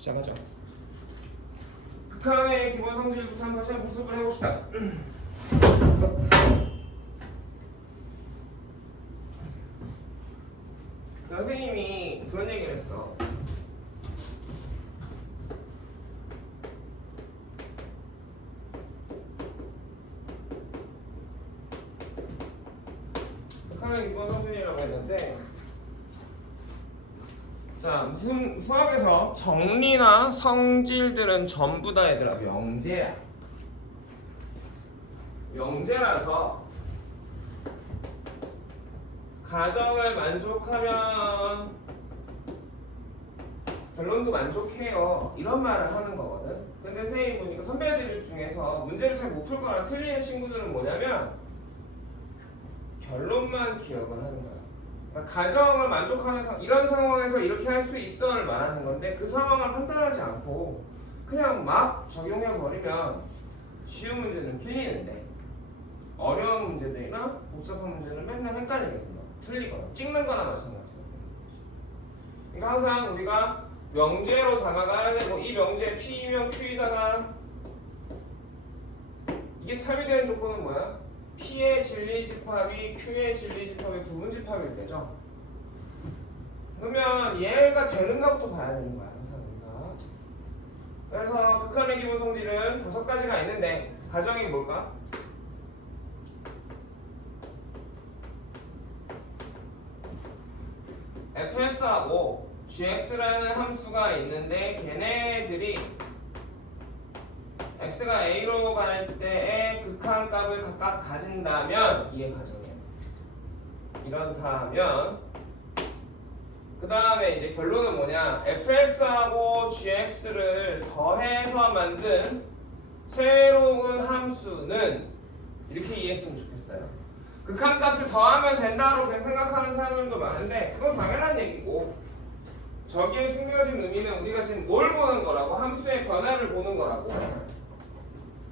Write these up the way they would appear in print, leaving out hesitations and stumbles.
시작하죠. 극한의 기본 성질부터 한번 다시 복습을 해봅시다. 선생님이 그런 얘기를 했어. 극한의 기본 성질이라고 했는데, 자, 무슨 수학에서 정리나 성질들은 전부 다 얘들아 명제야. 명제라서 가정을 만족하면 결론도 만족해요. 이런 말을 하는 거거든. 근데 선생님 보니까 선배들 중에서 문제를 잘 못 풀거나 틀리는 친구들은 뭐냐면 결론만 기억을 하는 거야. 그러니까 가정을 만족하는 이런 상황에서 이렇게 할 수 있어를 말하는 건데 그 상황을 판단하지 않고 그냥 막 적용해 버리면 쉬운 문제는 틀리는데 어려운 문제들이나 복잡한 문제는 맨날 헷갈리게 된다. 틀리거나 찍는 거나 마찬가지야. 그러니까 항상 우리가 명제로 다가가야 되고 이 명제 P이면 Q이다가 이게 참여되는 조건은 뭐야? P의 진리집합이 Q의 진리집합의 부분집합일 때죠. 그러면 얘가 되는가부터 봐야 되는 거야 항상 우리가. 그래서 극한의 기본 성질은 5가지가 있는데 가정이 뭘까? fs하고 gx라는 함수가 있는데 걔네들이 x가 a로 갈 때의 극한값을 각각 가진다면 이게 가정이에요. 이렇다면 그 다음에 이제 결론은 뭐냐? fx하고 gx를 더해서 만든 새로운 함수는 이렇게 이해했으면 좋겠어요. 극한값을 더하면 된다고 그냥 생각하는 사람들도 많은데 그건 당연한 얘기고 저기에 숨겨진 의미는 우리가 지금 뭘 보는 거라고? 함수의 변화를 보는 거라고.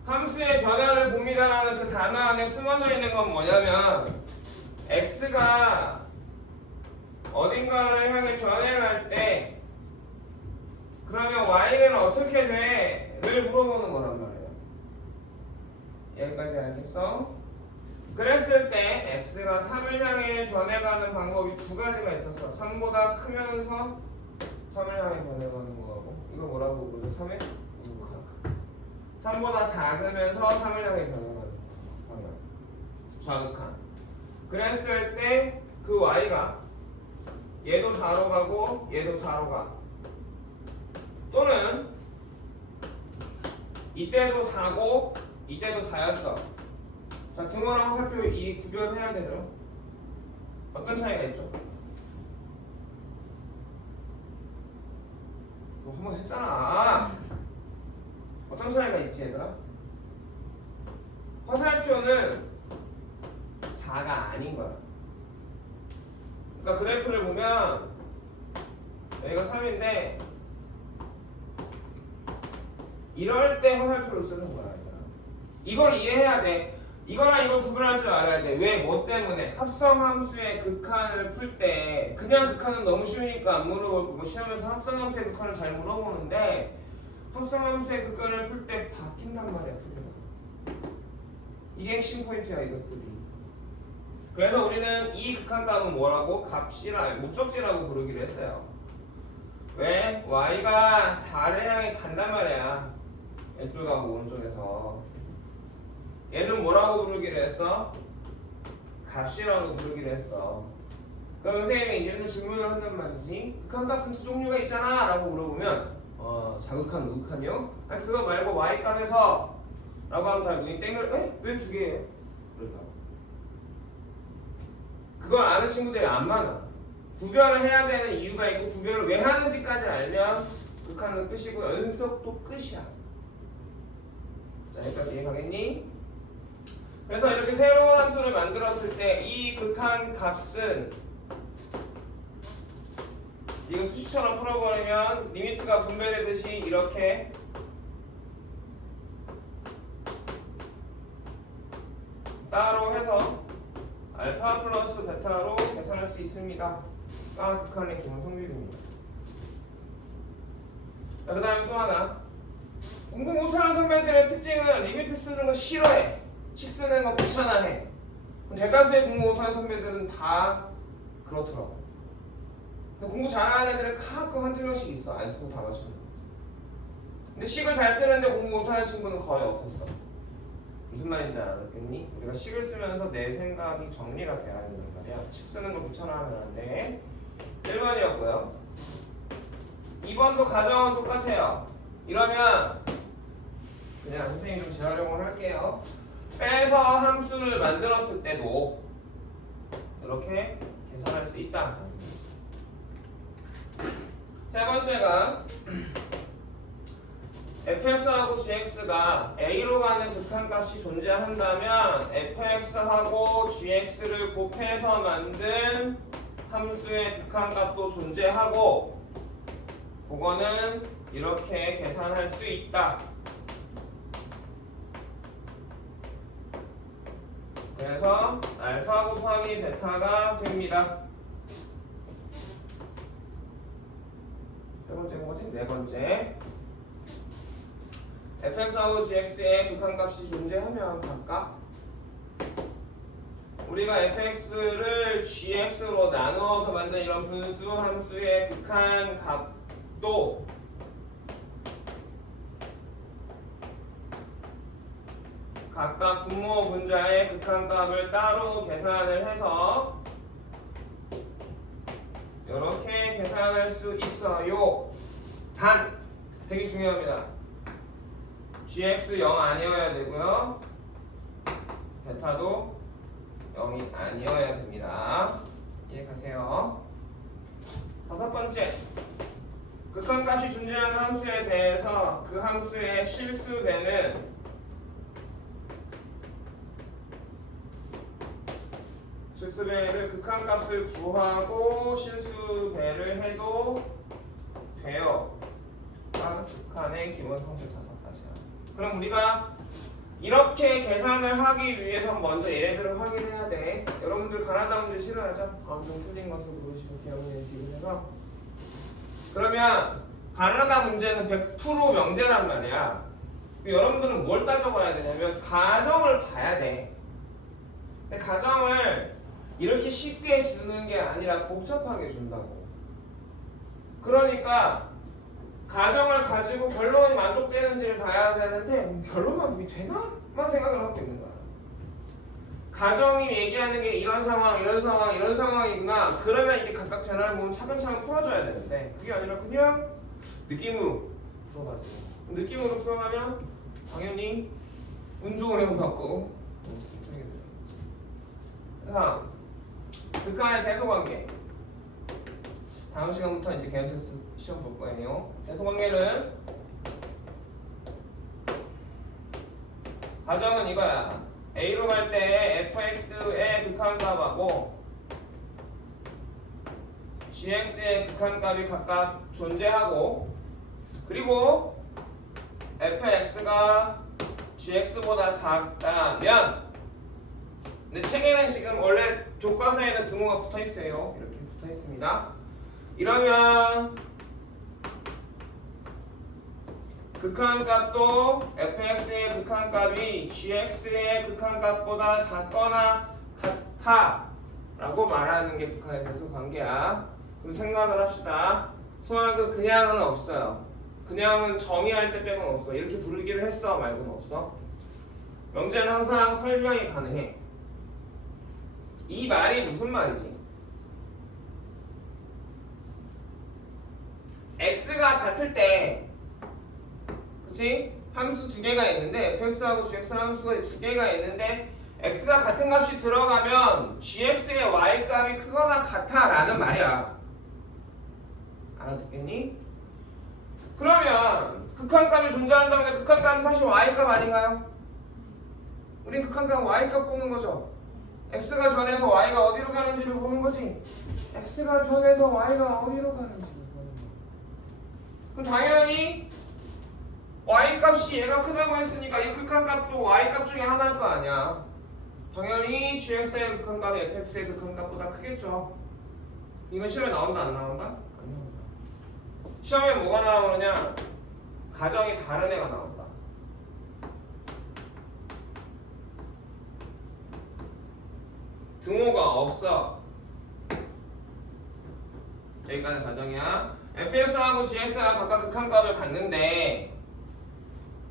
함수의 변화를 봅니다라는 그 단어 안에 숨어져 있는 건 뭐냐면 x가 어딘가를 향해 변해갈 때 그러면 y는 어떻게 돼? 를 물어보는 거란 말이에요. 여기까지 알겠어? 그랬을 때 x가 3을 향해 변해가는 방법이 2가지가 있었어. 3보다 크면서 3을 향해 변해가는 거하고 이거 뭐라고 부르죠? 3의 우극한. 3보다 작으면서 3을 향해 변해가는 방향. 좌극한. 그랬을 때 그 y가 얘도 4로 가고 얘도 4로 가. 또는 이때도 4고 이때도 4였어. 자, 등호랑 화살표 이 구별해야 되죠. 어떤 차이가 있죠? 너 한번 했잖아. 어떤 차이가 있지 얘들아? 화살표는 4가 아닌 거야. 그러니까 그래프를 보면 여기가 3인데 이럴 때 화살표를 쓰는 거야. 이걸 이해해야 돼. 이거랑 이걸 구분할 줄 알아야 돼. 왜? 뭐 때문에? 합성함수의 극한을 풀 때 그냥 극한은 너무 쉬우니까 안 물어볼 거고 시험에서 합성함수의 극한을 잘 물어보는데 합성함수의 극한을 풀 때 바뀐단 말이야. 풀려가. 이게 핵심 포인트야 이것들이. 그래서 우리는 이 극한값은 뭐라고? 목적지라고 부르기로 했어요. 왜? y가 4를 향해 간단 말이야. 왼쪽하고 오른쪽에서. 얘는 뭐라고 부르기로 했어? 값이라고 부르기로 했어. 그럼 선생님이 이제부터 질문을 한단 말이지. 극한값은 두 종류가 있잖아 라고 물어보면 자극한, 우극한이요? 아니 그거 말고 y값에서 라고 하면 다 눈이 땡글 에? 왜 2개예요? 그럴까? 그걸 아는 친구들이 안 많아. 구별을 해야 되는 이유가 있고 구별을 왜 하는지까지 알면 극한은 끝이고 연속도 끝이야. 자, 여기까지 이해가겠니? 그래서 이렇게 새로운 함수를 만들었을 때 이 극한 값은 이거 수식처럼 풀어버리면 리미트가 분배되듯이 이렇게 따로 해서 알파 플러스 베타로 계산할 수 있습니다. 극한의 기본 성질입니다. 자, 그 다음에 또 하나. 공부 못하는 선배들의 특징은 리미트 쓰는 거 싫어해. 식 쓰는 거 귀찮아해. 대다수의 공부 못하는 선배들은 다 그렇더라고. 근데 공부 잘하는 애들은 가끔 한두 명씩 있어. 안 쓰고 다 맞추는. 근데 식을 잘 쓰는데 공부 못하는 친구는 거의 없었어. 무슨 말인지 알았겠니? 우리가 식을 쓰면서 내 생각이 정리가 돼야 된단 말이야. 식 쓰는 거 귀찮아하면 안 돼. 1번이었고요. 2번도 가정은 똑같아요. 이러면 그냥 선생님이 좀 재활용을 할게요. 빼서 함수를 만들었을 때도 이렇게 계산할 수 있다. 세 번째가 fx하고 gx가 a로 가는 극한값이 존재한다면 fx하고 gx를 곱해서 만든 함수의 극한값도 존재하고 그거는 이렇게 계산할 수 있다. 그래서 알파 곱하기 베타가 됩니다. 세 번째 뭐지? 네 번째. fx하고 gx의 극한값이 존재하면 각각 우리가 fx를 gx로 나누어서 만든 이런 분수 함수의 극한값도 각각 분모 분자의 극한값을 따로 계산을 해서 이렇게 계산할 수 있어요. 단! 되게 중요합니다. gx 0 아니어야 되고요. 베타도 0이 아니어야 됩니다. 이해가세요? 다섯 번째. 극한값이 존재하는 함수에 대해서 그 함수의 실수배는 실수배를 극한값을 구하고 실수배를 해도 돼요. 극한의 기본 성질 5가지야. 그럼 우리가 이렇게 계산을 하기 위해서 먼저 얘네들을 확인해야 돼. 여러분들 가나다 문제 싫어하죠? 좀 틀린 것을 모르시고 기억을 기분해서 그러면 가나다 문제는 100% 명제란 말이야. 여러분들은 뭘 따져봐야 되냐면 가정을 봐야 돼. 근데 가정을 이렇게 쉽게 주는 게 아니라 복잡하게 준다고. 그러니까 가정을 가지고 결론이 만족되는지를 봐야 되는데 결론만 보기 되나?만 생각을 하고 있는 거야. 가정이 얘기하는 게 이런 상황, 이런 상황, 이런 상황이구나. 그러면 이게 각각 되나를 보면 차근차근 풀어줘야 되는데 그게 아니라 그냥 느낌으로 풀어가지. 느낌으로 풀어가면 당연히 운 좋은 형 받고 틀리게 돼요. 그래서 극한의 대소관계. 다음 시간부터 이제 개연 테스트 시험 볼 거예요. 대소관계는 가정은 이거야. A로 갈 때 fx의 극한값하고 gx의 극한값이 각각 존재하고 그리고 fx가 gx보다 작다면 근데 책에는 지금 원래 교과서에는 등호가 붙어 있어요. 이렇게 붙어 있습니다. 이러면 극한값도 fx의 극한값이 gx의 극한값보다 작거나 같아 라고 말하는 게 극한에 대해서 관계야. 그럼 생각을 합시다. 수학은 그냥은 없어요. 그냥은 정의할 때 빼고는 없어. 이렇게 부르기를 했어 말고는 없어. 명제는 항상 설명이 가능해. 이 말이 무슨 말이지? x가 같을 때 그치? 함수 두 개가 있는데 fx하고 gx 함수가 두 개가 있는데 x가 같은 값이 들어가면 gx의 y값이 크거나 같아 라는 말이야. 알아듣겠니? 그러면 극한값이 존재한다고 해서 극한값은 사실 y값 아닌가요? 우린 극한값 y값 보는 거죠. x가 변해서 y가 어디로 가는지를 보는 거지. x가 변해서 y가 어디로 가는지를 보는 거. 그럼 당연히 y값이 얘가 크다고 했으니까 이 극한값도 y값 중에 하나일 거 아니야. 당연히 gx의 극한값이 fx의 극한값보다 크겠죠. 이건 시험에 나온다 안 나온다? 안 나온다. 시험에 뭐가 나오느냐? 가정이 다른 애가 나온다. 등호가 없어. 여기까지 가정이야. fx하고 gx가 각각 극한값을 갖는데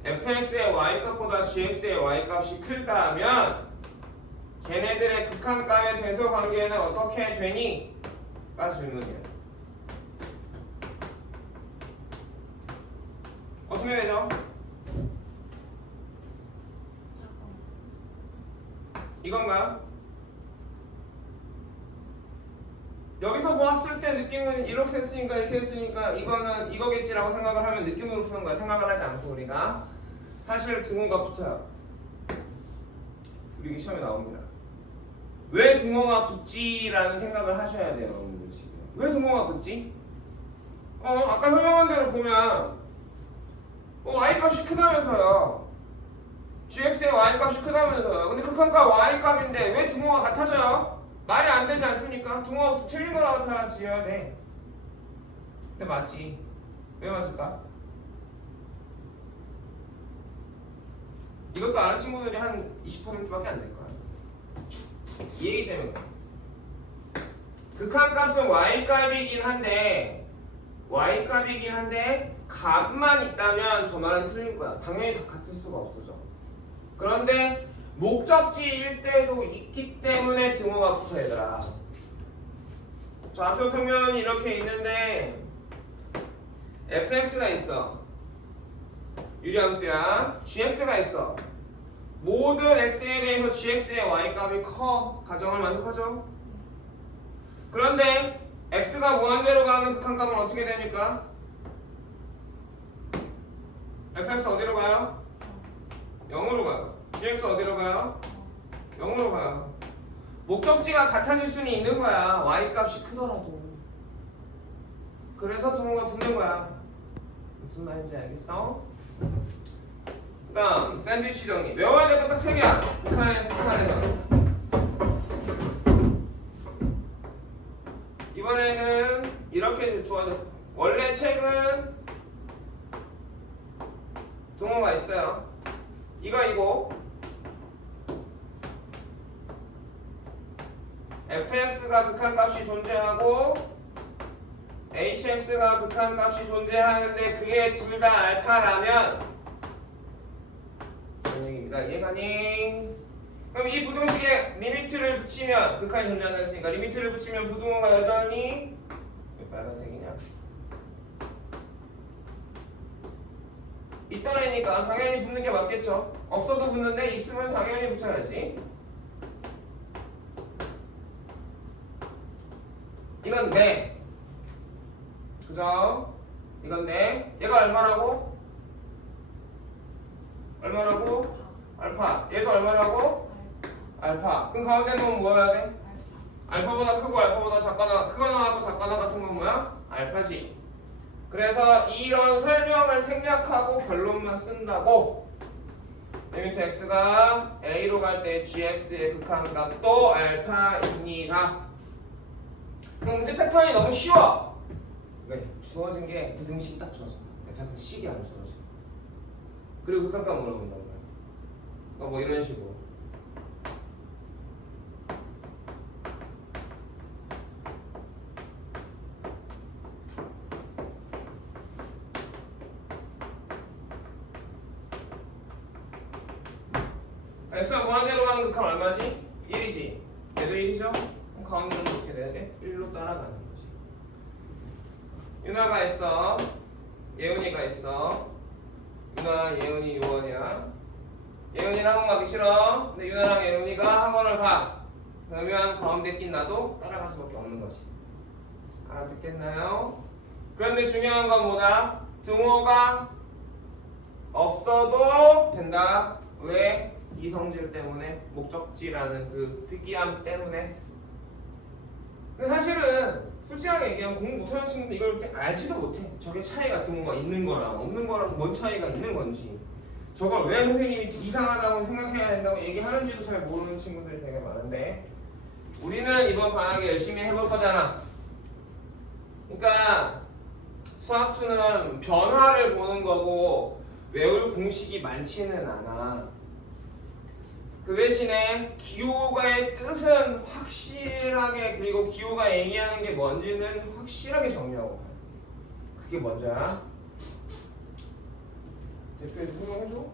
fx의 y값보다 gx의 y값이 크다 하면 걔네들의 극한값의 대소 관계는 어떻게 되니? 가 질문이야. 어떻게 되죠? 이건가요? 여기서 보았을 때 느낌은 이렇게 했으니까 이렇게 했으니까 이거는 이거겠지라고 생각을 하면 느낌으로 푸는 거야. 생각을 하지 않고 우리가 사실 등호가 붙어요. 우리 시험에 나옵니다. 왜 등호가 붙지라는 생각을 하셔야 돼요, 여러분들 지금. 왜 등호가 붙지? 아까 설명한 대로 보면 y값이 크다면서요. gx의 y값이 크다면서요. 근데 극한값 y값인데 왜 등호가 같아져요? 말이 안 되지 않습니까? 등호가 틀린 거라고 다 지어야 돼. 근데 맞지. 왜 맞을까? 이것도 아는 친구들이 한 20%밖에 안 될 거야. 이 얘기 때문에. 극한값은 y값이긴 한데 값만 있다면 저 말은 틀린 거야. 당연히 다 같을 수가 없어져. 그런데 목적지일 때도 있기 때문에 등호가 붙어 얘들아. 좌표 평면이 이렇게 있는데 fx가 있어. 유리함수야. gx가 있어. 모든 x에 대해서 gx의 y값이 커. 가정을 만족하죠? 그런데 x가 무한대로 가는 극한값은 어떻게 됩니까? fx 어디로 가요? 0으로 가요. gx 어디로 가요? 0으로 가요. 목적지가 같아질 수는 있는 거야. y값이 크더라도. 그래서 등호가 붙는 거야. 무슨 말인지 알겠어? 그 다음 샌드위치 정리. 외워야 될 건 딱 3개야. 북한에서. 이번에는 이렇게 주어졌어. 원래 책은 등호가 있어요. 이거 fx가 극한값이 존재하고 hx가 극한값이 존재하는데 그게 둘 다 알파라면 이해가니? 그럼 이 부등식에 리미트를 붙이면 극한이 존재한다 했으니까 리미트를 붙이면 부등호가 여전히 왜 빨간색이냐? 있던 애니까 당연히 붙는 게 맞겠죠. 없어도 붙는데 있으면 당연히 붙어야지. 이건 네. 그죠? 이건 네. 얘가 얼마라고? 얼마라고? 알파. 얘도 얼마라고? 알파. 그럼 가운데 놈은 뭐 해야 돼? 알파보다 크고 알파보다 작거나 크거나 같고 작거나 같은 건 뭐야? 알파지. 그래서 이런 설명을 생략하고 결론만 쓴다고 리미트 x가 a로 갈 때 gx의 극한값도 알파이니라. 그럼 문제 패턴이 너무 쉬워. 왜? 주어진 게 부등식이 딱 주어진다. fx 식이 안 주어져. 그리고 극한값 물어본단 말이야. 뭐 이런 식으로. x가 무한대로 가는 극한 얼마지? 1이지. 얘도 1이죠? 그럼 가운데는 어떻게 돼야 돼? 1로 따라가는 거지. 유나가 있어. 예은이가 있어. 유나, 예은이, 요원이야. 예은이는 학원 가기 싫어. 근데 유나랑 예은이가 학원을 가. 그러면 가운데 낀 나도 따라갈 수밖에 없는 거지. 알아듣겠나요? 그런데 중요한 건 뭐다? 등호가 없어도 된다. 왜? 이 성질 때문에, 목적지라는 그 특이함 때문에. 근데 사실은 솔직하게 얘기하면 공부 못하는 친구는 이걸 이렇게 알지도 못해. 저게 차이가 등호가 있는 거랑 없는 거랑 뭔 차이가 있는 건지, 저걸 왜 선생님이 이상하다고 생각해야 된다고 얘기하는지도 잘 모르는 친구들이 되게 많은데, 우리는 이번 방학에 열심히 해볼 거잖아. 그러니까 수학2는 변화를 보는 거고 외울 공식이 많지는 않아. 그 대신에 기호가의 뜻은 확실하게, 그리고 기호가 얘기하는 게 뭔지는 확실하게 정리하고 가요. 그게 먼저야. 대표에서 설명해줘.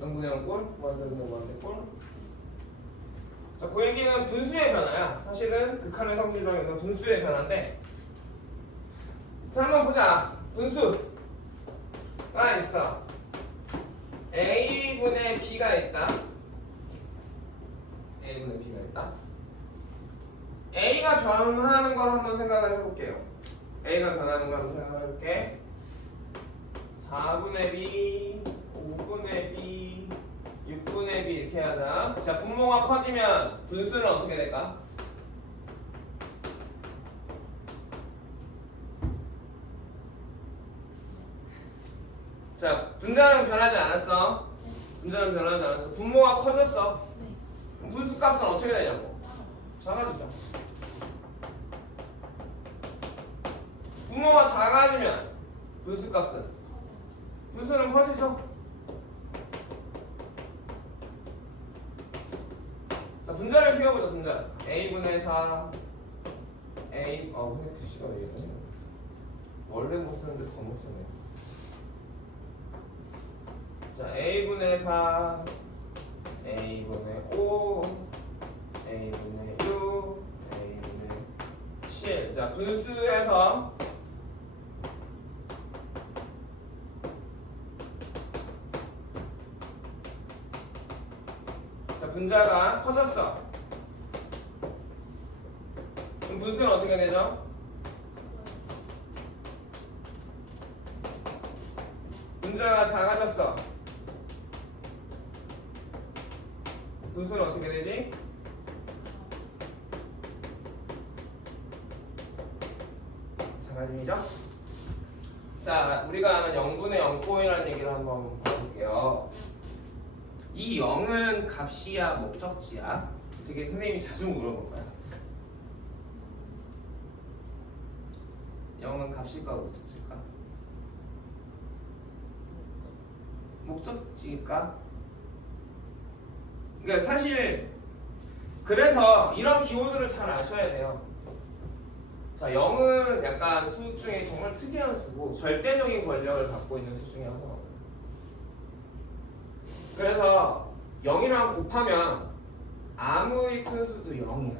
0분의 0꼴, 무한대분의 무한대꼴. 자, 그 얘기는 분수의 변화야. 사실은 극한의 성질이라고 하는 분수의 변화인데, 자, 한번 보자. 분수가 있어. A분의 B가 있다. A분의 B가 있다. A가 변하는 걸 한번 생각을 해볼게요. A가 변하는 걸 한번 생각을 해볼게. 4분의 B, 5분의 B, 6분의 B 이렇게 하자. 자, 분모가 커지면 분수는 어떻게 될까? 자, 분자는 변하지 않았어. 분자는 변하지 않았어. 분모가 커졌어. 분수 값은 어떻게 되냐고? 작아지죠. 분모가 작아지면 분수 값은? 분수는 커지죠. 자, 분자를 키워보자. 분자 A분의 4 A 근데 글씨가 왜 이러네. 원래 못 쓰는데 더 못 쓰네. 자, A분의 4 A분의 5 A분의 6 A분의 7. 자, 분수에서 자, 분자가 커졌어. 그럼 분수는 어떻게 되죠? 분자가 작아졌어. 분수는 어떻게 되지? 작아짐이죠? 자, 우리가 아는 0분의 0꼴이라는 얘기를 한번 봐볼게요. 이 0은 값이야, 목적지야? 되게 선생님이 자주 물어볼 거야. 0은 값일까, 목적지일까? 목적지일까? 그러니까 사실 그래서 이런 기호들을 잘 아셔야 돼요. 자, 0은 약간 수 중에 정말 특이한 수고 절대적인 권력을 갖고 있는 수 중에 하나거든요. 그래서 0이랑 곱하면 아무리 큰 수도 0이야.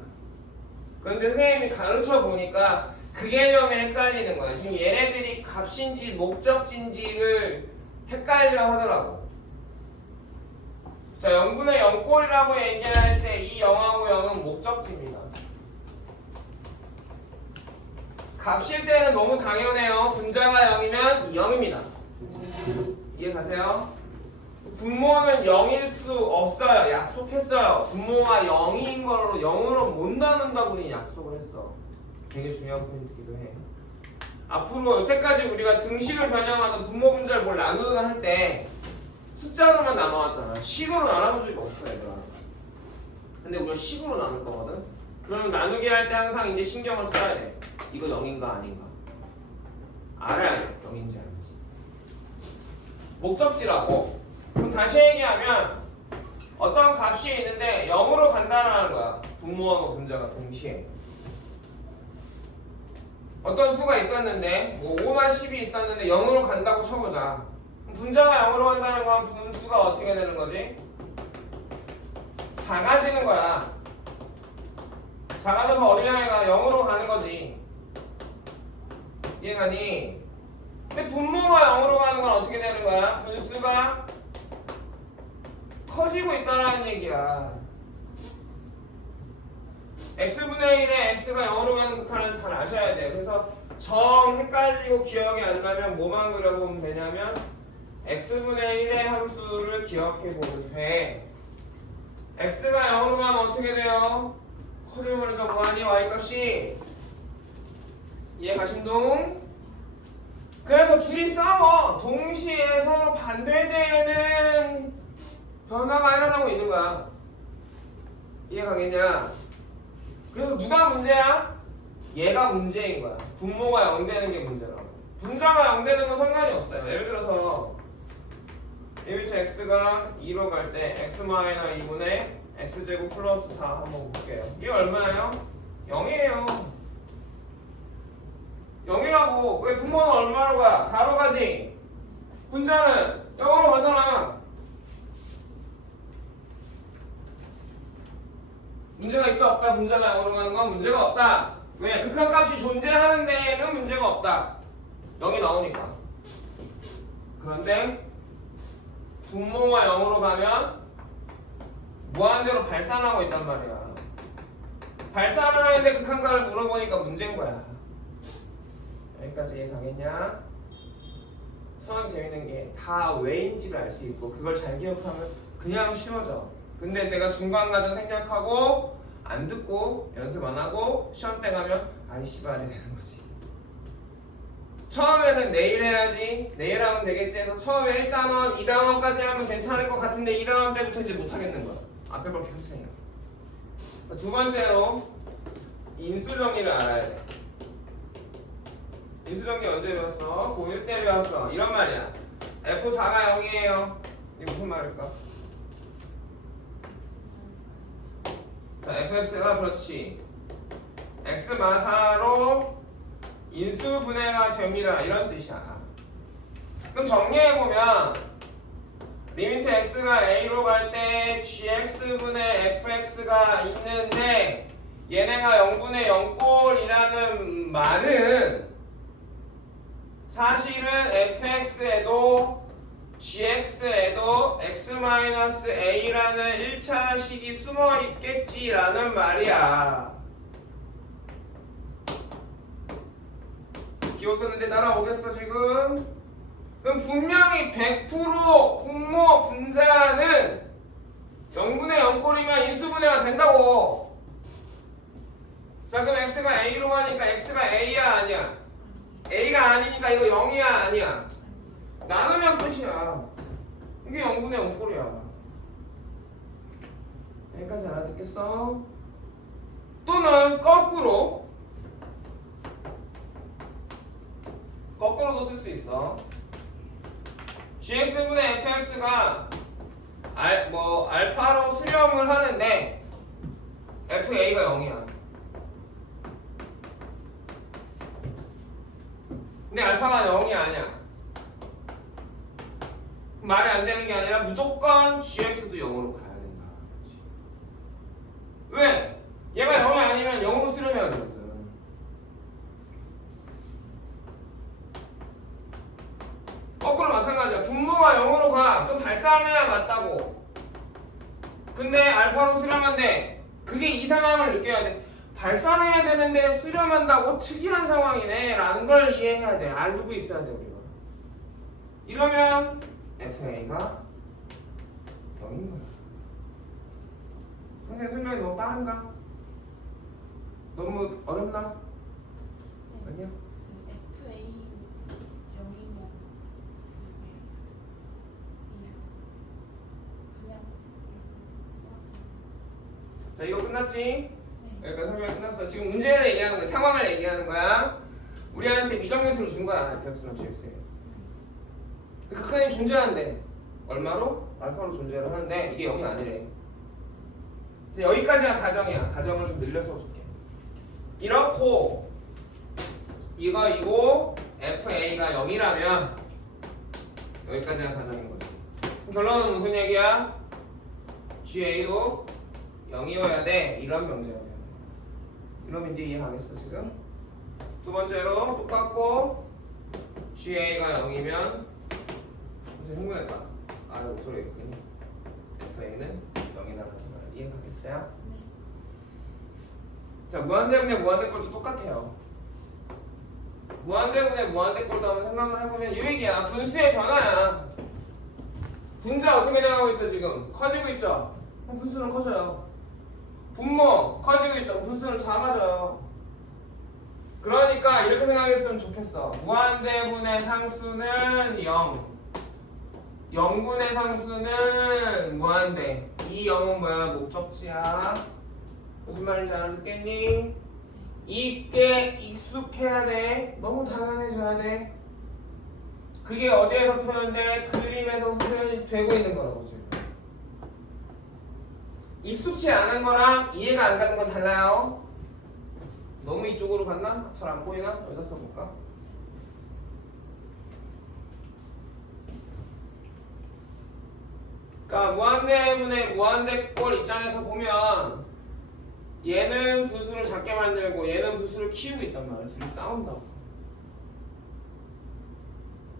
그런데 선생님이 가르쳐 보니까 그 개념에 헷갈리는 거야. 지금 얘네들이 값인지 목적지인지를 헷갈려 하더라고. 자, 0분의 0꼴이라고 얘기할 때 이 0하고 0은 목적지입니다. 값일 때는 너무 당연해요. 분자가 0이면 0입니다. 이해 가세요? 분모는 0일 수 없어요. 약속했어요. 분모가 0인 걸로 0으로 못 나눈다고 우리 약속을 했어. 되게 중요한 포인트기도 해. 앞으로 여태까지 우리가 등식을 변형하는 분모 분자를 뭘 나누거나 할 때 숫자로만 나눠왔잖아. 식으로 나눠본 적이 없어, 얘들아. 근데 우리가 식으로 나눌 거거든. 그러면 나누기 할 때 항상 이제 신경을 써야 돼. 이거 0인가 아닌가 알아야 돼. 0인지 아닌지. 목적지라고. 그럼 다시 얘기하면 어떤 값이 있는데 0으로 간다는 거야. 분모하고 분자가 동시에. 어떤 수가 있었는데 뭐 5나 10이 있었는데 0으로 간다고 쳐보자. 분자가 0으로 간다는 건 분수가 어떻게 되는 거지? 작아지는 거야. 작아져서 어디로 가? 0으로 가는 거지. 이해가니? 근데 분모가 0으로 가는 건 어떻게 되는 거야? 분수가 커지고 있다는 얘기야. x분의 1에 x가 0으로 가는 극한을 잘 아셔야 돼요. 그래서 정 헷갈리고 기억이 안 나면 뭐만 그려보면 되냐면 x분의 1의 함수를 기억해보면 돼. x가 0으로 가면 어떻게 돼요? 커지면 저 무한히 y값이 이해 가심동? 그래서 둘이 싸워. 동시에 서로 반대되는 변화가 일어나고 있는 거야. 이해 가겠냐? 그래서 누가 문제야? 얘가 문제인 거야. 분모가 0 되는 게 문제라고. 분자가 0 되는 건 상관이 없어요. 예를 들어서 리미트 x가 2로 갈 때 x-2분의 x제곱 플러스 4 한번 볼게요. 이게 얼마예요? 0이에요. 0이라고. 왜 분모는 얼마로 가? 4로 가지. 분자는 0으로 가잖아. 문제가 있다 없다. 분자가 0으로 가는 건 문제가 없다. 왜? 극한값이 존재하는 데에는 문제가 없다. 0이 나오니까. 그런데 분모가 0으로 가면 무한대로 발산하고 있단 말이야. 발산을 하는데 극한값을 물어보니까 문제인 거야. 여기까지 이해 가겠냐? 수학 재밌는 게 다 왜인지를 알 수 있고 그걸 잘 기억하면 그냥 쉬워져. 근데 내가 중간 과정 생략하고 안 듣고 연습 안 하고 시험 때 가면 아이 씨발이 되는 거지. 처음에는 내일 해야지, 내일 하면 되겠지 해서 처음에 1단원, 2단원까지 하면 괜찮을 것 같은데 2단원 때부터 이제 못 하겠는 거야. 앞에 걸 계속 생각. 두 번째로 인수정리를 알아야 돼. 인수정리 언제 배웠어? 고1 때 배웠어. 이런 말이야. F4가 0이에요. 이게 무슨 말일까? 자, fx가 그렇지. x 마사로 인수분해가 됩니다. 이런 뜻이야. 그럼 정리해보면 리미트 x가 a로 갈 때 gx분의 fx가 있는데 얘네가 0분의 0꼴이라는 말은 사실은 fx에도 gx에도 x-a라는 1차식이 숨어 있겠지라는 말이야. 기호 썼는데 따라오겠어 지금? 그럼 분명히 100% 분모 분자는 0분의 0꼴이면 인수분해가 된다고. 자 그럼 x가 a로 가니까 x가 a야 아니야? a가 아니니까 이거 0이야 아니야? 나누면 끝이야. 이게 0분의 0꼴이야. 여기까지 알아듣겠어? 또는 거꾸로도 쓸 수 있어. gx분의 fx가 알파로 수렴을 하는데 fa가 0이야. 근데 알파가 0이 아니야. 말이 안 되는 게 아니라 무조건 gx도 0으로 가야 된다. 왜? 얘가 0이 아니면 0으로 수렴해야 되거든. 거꾸로 마찬가지야. 분모가 0으로 가. 그럼 발산해야 맞다고. 근데 알파로 수렴한데 그게 이상함을 느껴야 돼. 발산해야 되는데 수렴한다고 특이한 상황이네 라는 걸 이해해야 돼. 알고 있어야 돼 우리가. 이러면 FA가 0인 거야. 선생님 설명이 너무 빠른가? 너무 어렵나? 네. 아니야? FA 0이면 그냥 자 이거 끝났지? 네. 여기까지 설명이 끝났어. 지금 문제를 얘기하는 거야. 상황을 얘기하는 거야. 우리한테 미정계수를 준 거야. fx랑 gx에. 극한이 존재하는데 얼마로? 알파로 존재를 하는데 이게 0이 아니래. 그래서 여기까지가 가정이야. 가정을 좀 늘려서 줄게. 이렇고 이거 FA가 0이라면 여기까지가 가정인 거지. 결론은 무슨 얘기야? GA도 0이어야 돼. 이런 명제야. 이러면 이제 이해하겠어 지금? 두 번째로 똑같고 GA가 0이면 무슨 흥분했다. 아 목소리 있겠니? FA는 0이라는 말 이해하겠어요? 네. 자 무한대분의 무한대꼴도 똑같아요. 무한대분의 무한대꼴도 한번 생각을 해보면 이 얘기야. 분수의 변화야. 분자 어떻게 나가고 있어 지금? 커지고 있죠? 그럼 분수는 커져요. 분모 커지고 있죠? 분수는 작아져요. 그러니까 이렇게 생각했으면 좋겠어. 무한대분의 상수는 0. 0분의 상수는 무한대. 이 0은 뭐야? 목적지야. 무슨 말인지 알아듣겠니? 이게 익숙해야 돼. 너무 당연해져야 돼. 그게 어디에서 표현돼? 그림에서 표현이 되고 있는 거라고 지금. 익숙치 않은 거랑 이해가 안 가는 건 달라요. 너무 이쪽으로 갔나? 잘 안 보이나? 여기다 써볼까? 그러니까 무한대문의 무한대꼴 입장에서 보면 얘는 분수를 작게 만들고 얘는 분수를 키우고 있단 말이야. 둘이 싸운다고.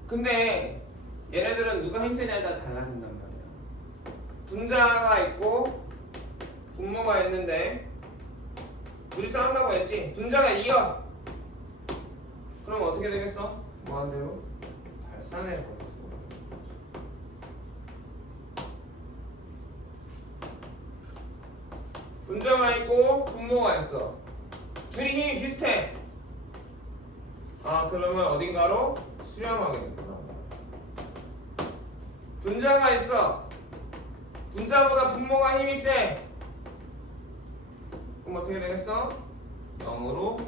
근데 얘네들은 누가 힘세냐에 따라 달라진단 말이야. 분자가 있고 분모가 있는데 둘이 싸운다고 했지. 분자가 이겨. 그럼 어떻게 되겠어? 무한대로 발산해버렸어. 분자가 있고 분모가 있어. 둘이 힘이 비슷해. 아 그러면 어딘가로 수렴하게 되구나. 분자가 있어. 분자보다 분모가 힘이 세. 그럼 어떻게 되겠어? 0으로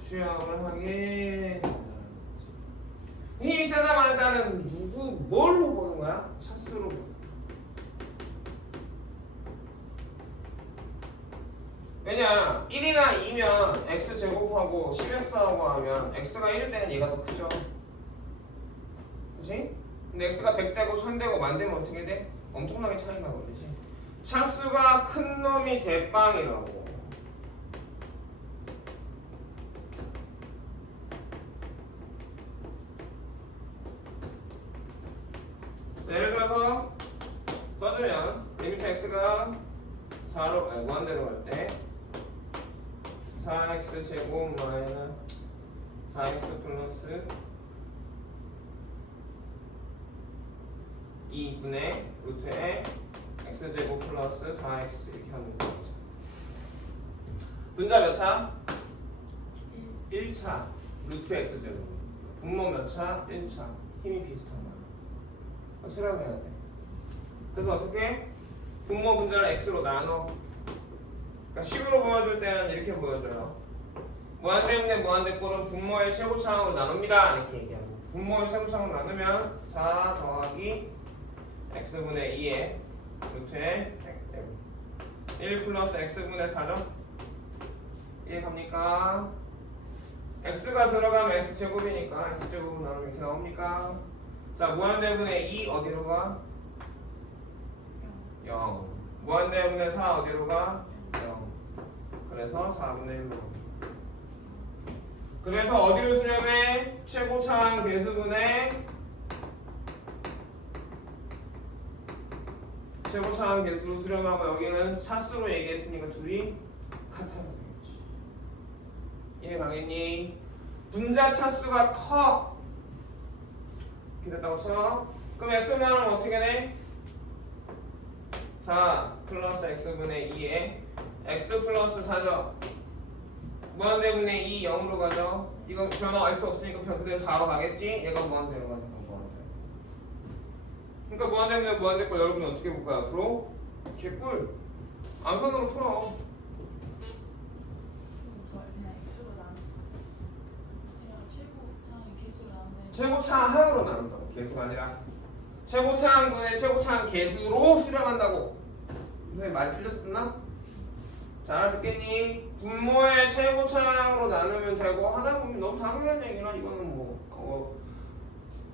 수렴을 하게 된다는 거지. 힘이 세다 말다는 뭘로 보는 거야? 차수로 보는 거야. 왜냐 1이나 2면 x 제곱하고 10x하고 하면 x가 1일 때는 얘가 더 크죠. 그치? 근데 x가 100되고 1000되고 만되면 어떻게 돼? 엄청나게 차이가 나버리지. 차수가 큰 놈이 대빵이라고. 예를 들어서 써주면 리미트 x가 4로 무한대로 갈 때 4x 제곱 마이너스 4x 플러스 2분의 루트에 x 제곱 플러스 4x 이렇게 하는 거죠. 분자 몇 차? 1차 루트 x 제곱. 분모 몇 차? 1차. 힘이 비슷한 거야. 수렴해야 돼. 그래서 어떻게? 분모 분자를 x로 나눠. 그러니까 식으로 보여줄 때는 이렇게 보여줘요. 무한대분의 무한대꼴은 분모의 최고차항으로 나눕니다. 이렇게 얘기하고. 분모의 최고차항으로 나누면 4 더하기 x분의 2에 루트에 1 플러스 x분의 4죠? 이해 갑니까? x가 들어가면 x제곱이니까 x제곱은 나누면 이렇게 나옵니까? 자, 무한대분의 2 어디로 가? 0. 무한대분의 4 어디로 가? 0. 그래서 4분의 1로. 그래서 어디로 수렴해? 최고차항 개수분의 최고차항 개수로 수렴하고 여기는 차수로 얘기했으니까 둘이 같아야 되겠지. 이해 가겠니? 분자 차수가 커. 이렇게 됐다고 쳐. 그럼 x만 하면 어떻게 돼? 4 플러스 x분의 2에 x 플러스 4죠. 무한대분의 2 0으로 가죠. 이거 변화 x 없으니까 그대로 4로 가겠지? 얘가 무한대로 가니까 무한대. 그러니까 무한대분의 무한대꼴 여러분이 어떻게 볼까요? 앞으로? 개꿀. 암선으로 풀어. 그냥 x로 나눈. 그냥 최고차항 개수로 나누는데. 최고차항으로 나눈다고. 개수가 아니라. 최고차항분의 최고차항 개수로 수렴한다고. 선생님 말 틀렸었나? 잘 알아듣겠니? 분모의 최고차항으로 나누면 되고 하다 보면 너무 당연한 얘기라 이거는 뭐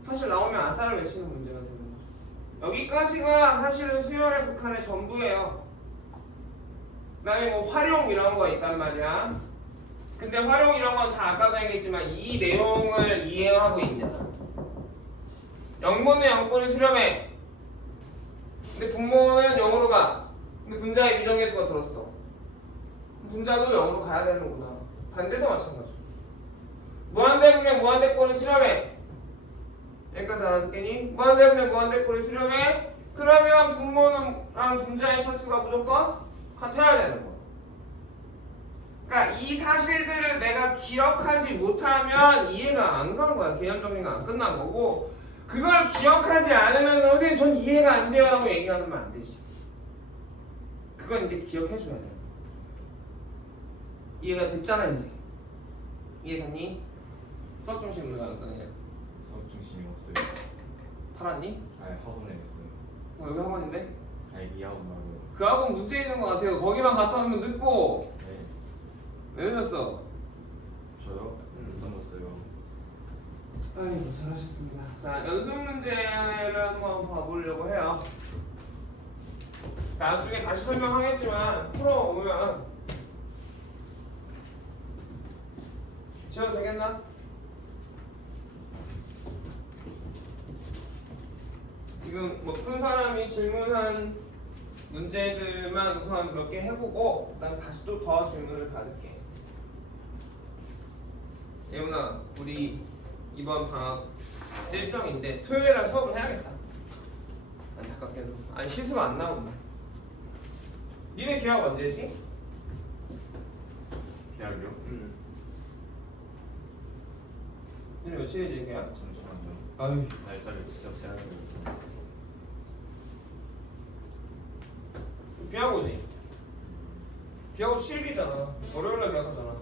사실 나오면 아싸를 외치는 문제가 되는 거죠. 여기까지가 사실은 수열의 극한의 전부예요. 그다음에 뭐 활용 이런 거 있단 말이야. 근데 활용 이런 건 다 아까도 얘기했지만 이 내용을 이해하고 있냐? 0분의 0분을 수렴해. 근데 분모는 0으로 가. 근데 분자의 미정계수가 들었어. 분자도 0으로 가야 되는구나. 반대도 마찬가지. 무한대분의 무한대꼴을 수렴해. 여기까지 알아듣겠니? 무한대분의 무한대꼴을 수렴해. 그러면 분모랑 분자의 차수가 무조건 같아야 되는 거야. 그러니까 이 사실들을 내가 기억하지 못하면 이해가 안 간 거야. 개념 정리가 안 끝난 거고, 그걸 기억하지 않으면 선생님 전 이해가 안 돼요 라고 얘기하면 안 되지. 그건 이제 기억해줘야 돼. 이해가 됐잖아 이제. 이해됐니? 수학 중심으로 가는 거냐? 수업 중심이 없어요. 팔았니? 아예 학원에 있어요. 여기 학원인데? 이 학원 말고요. 그 학원 문제 있는 것 같아요. 거기만 갔다 오면 늦고. 네. 왜 늦었어? 저요? 늦었어요. 아이고 잘하셨습니다. 자 연습 문제를 한번 봐보려고 해요. 나중에 다시 설명하겠지만 풀어오면 지워도 되겠나? 지금 뭐 푼 사람이 질문한 문제들만 우선 몇 개 해보고 그다음 다시 또 더 질문을 받을게. 예문아, 우리 이번 방학 일정인데 토요일에 수업을 해야겠다. 안타깝게도 아니 시수가 안 나온다. 니네 계약 언제지? 계약이요? 니네 며칠이지 계약? 잠시만요. 아유 날짜를 직접 제안해요. 비하고지? 비하고 7일이잖아. 월요일날 계약하잖아.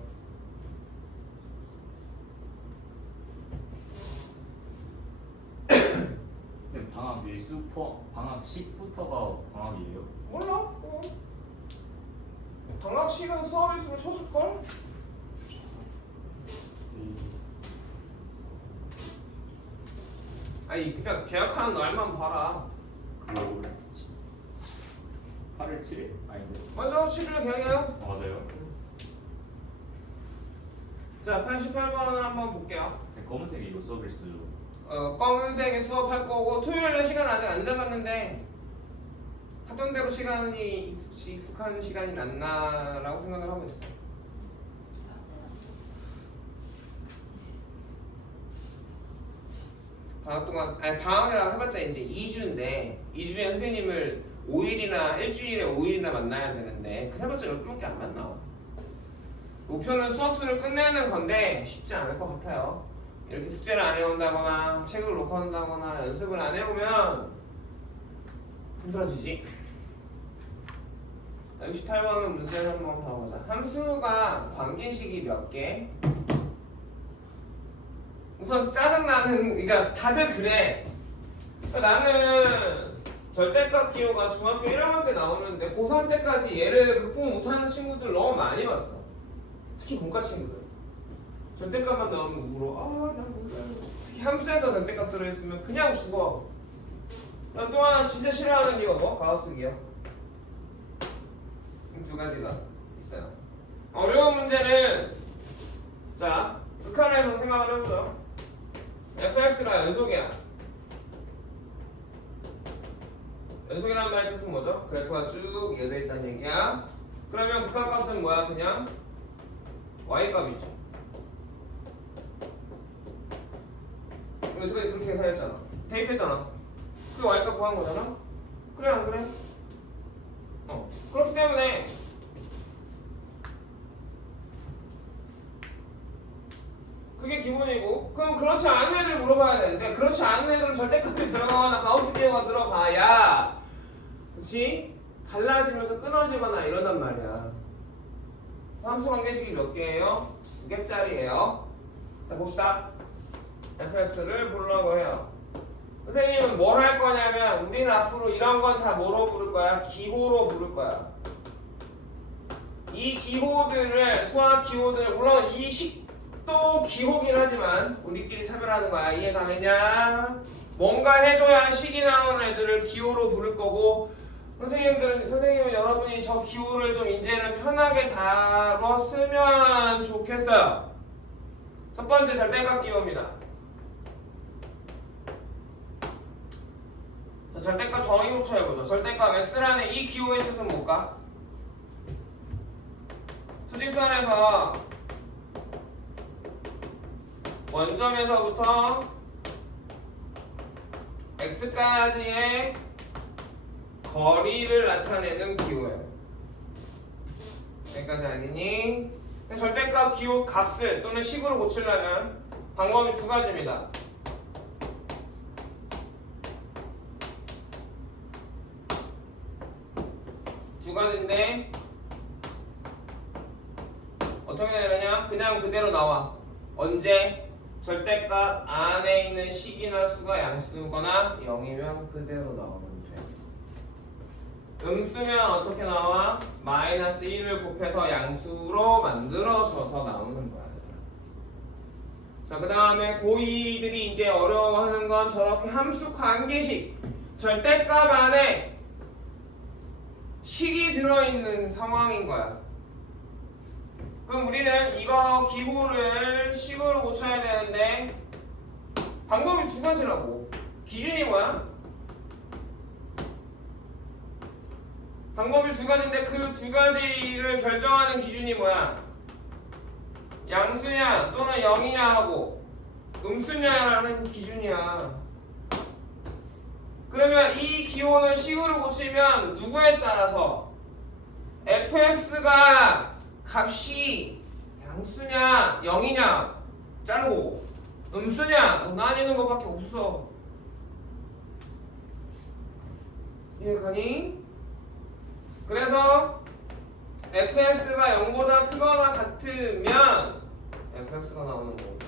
쌤 방학 밀수포 방학 10부터가 방학이에요? 몰라? 방학식은 수업 있으면 쳐줄걸? 아니 그냥 계약하는 날만 봐라. 그 8일 7일? 아닌데. 맞아 7일에 계약이에요. 맞아요. 자 88번을 한번 볼게요. 쌤 검은색 이거 수업일 수죠. 검은색의 수업할 거고 토요일에 시간 아직 안 잡았는데 하던 대로 시간이 익숙한 시간이 낫나라고 생각을 하고 있어요. 방학 동안 아니 방학이라고 해봤자 이제 2주인데 2주에 선생님을 5일이나 일주일에 5일이나 만나야 되는데 그 해봤자 몇 분밖에 안 만나. 목표는 수학수를 끝내는 건데 쉽지 않을 것 같아요. 이렇게 숙제를 안 해온다거나 책을 놓고 한다거나 연습을 안 해오면 힘들어지지. 68번은 문제를 한번 봐보자. 함수가 관계식이 몇 개? 우선 짜증나는, 그러니까 다들 그래. 그러니까 나는 절대값 기호가 중학교 1학년 때 나오는데 고3 때까지 얘를 극복 못하는 친구들 너무 많이 봤어. 특히 공과 친구들. 절대값만 나오면 울어. 난 몰라. 특히 함수에서 절대값 들어있으면 그냥 죽어. 난 또 하나 진짜 싫어하는 기호 뭐? 가우스 기호. 두 가지가 있어요. 어려운 문제는 자 극한에서 생각을 해보죠. fx가 연속이야. 연속이라는 말의 뜻은 뭐죠? 그래프가 쭉 이어져 있다는 얘기야. 그러면 극한값은 뭐야? 그냥 y값이죠. 어떻게 그렇게 계산했잖아. 대입했잖아. 그게 y값 구한 거잖아. 그래 안 그래? 그렇기 때문에 그게 기본이고, 그럼 그렇지 않은 애들 물어봐야 되는데 그렇지 않은 애들은 절대값이 들어가거나 가우스 기호가 들어가야 그치? 달라지면서 끊어지거나 이러단 말이야. 함수 관계식이 몇 개예요? 2개짜리예요. 자 봅시다. fx를 부르라고 해요. 선생님은 뭘 할 거냐면 우리는 앞으로 이런 건 다 뭐로 부를 거야? 기호로 부를 거야. 이 기호들을 수학 기호들 물론 이 식도 기호긴 하지만 우리끼리 차별하는 거야. 이해 가느냐? 뭔가 해줘야 식이 나오는 애들을 기호로 부를 거고 선생님은 여러분이 저 기호를 좀 이제는 편하게 다뤘으면 좋겠어요. 첫 번째 절대값 기호입니다. 자, 절대값 정의부터 해보죠. 절대값 x라는 이 기호의 뜻은 뭘까? 수직선에서 원점에서부터 x까지의 거리를 나타내는 기호예요. 여기까지 알겠니? 절대값 기호 값을 또는 식으로 고치려면 방법이 두 가지입니다. 두 가지인데 어떻게 되느냐? 그냥 그대로 나와. 언제? 절대값 안에 있는 식이나 수가 양수거나 0이면 그대로 나오면 돼. 음수면 어떻게 나와? 마이너스 1을 곱해서 양수로 만들어져서 나오는 거야. 자, 그 다음에 고2들이 이제 어려워하는 건 저렇게 함수 관계식 절대값 안에 식이 들어있는 상황인 거야. 그럼 우리는 이거 기호를 식으로 고쳐야 되는데 방법이 두 가지라고. 기준이 뭐야? 방법이 두 가지인데 그 두 가지를 결정하는 기준이 뭐야? 양수냐 또는 0이냐 하고 음수냐라는 기준이야. 그러면 이 기호는 식으로 고치면 누구에 따라서 fx가 값이 양수냐 0이냐 자르고 음수냐 나뉘는 것밖에 없어. 이해가니? 그래서 fx가 0보다 크거나 같으면 fx가 나오는 거고